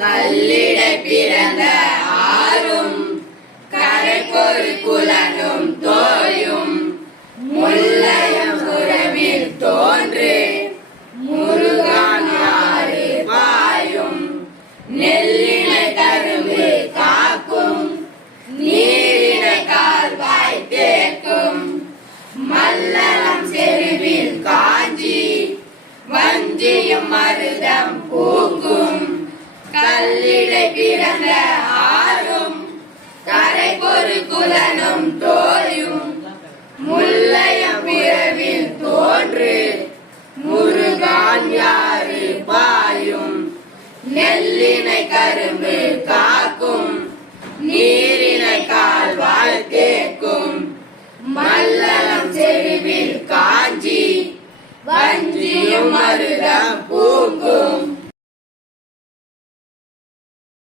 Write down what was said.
கல்லிட பிறந்த ஆறும் கரைப்பொரு குலனும் தோயும். முல்லையும் உறவில் தோன்று முருகான் ஆறு பாயும். நெல்லினை கரும்பு காக்கும் நீரினை கால்வாய் தேக்கும். மல்லலம் செருவில் காஞ்சி வஞ்சியும் மருதம் பூக்கும். கல்லிடை பிறந்த ஆறும் கரை பொறு குலனும் தோயும் முல்லைய பிறவில் தோன்று முருகான் யாரு பாயும். நெல்லினை கரும்பு காக்கும் நீரினை கால்வாய் தேக்கும். மல்லலம் செறிவில் காஞ்சி வஞ்சியும் மருதம் பூ